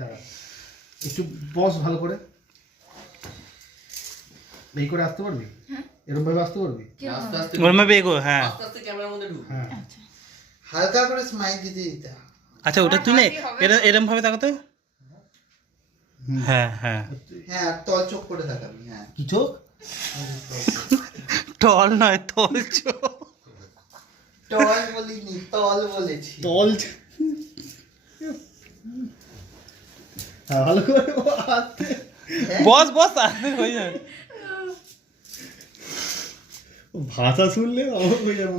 দাঁড়া একটু বস ভালো করে, এই করে আসতে পারবি, এরকম ভাবে আসতে পারবি, আস্তে আস্তে ওরমভাবে এগো। হ্যাঁ আস্তে আস্তে ক্যামেরার মধ্যে ঢুক। হ্যাঁ আচ্ছা হালকা করে স্মাইল দিতে দিতে হবে। আচ্ছা ওটা তুই নে, এরম ভাবে তাকাতো। হ্যাঁ হ্যাঁ হ্যাঁ আর তল চোখ করে তাকাবি। হ্যাঁ কি চোখ, টল নয় তলছো। টল বলিনি, তল বলেছি। তল হ্যাঁ ভালো করে আসতে, বস বস তাড়াতাড়ি হয়ে যাবে। ভাষা শুনলে অবাক হয়ে যাবে।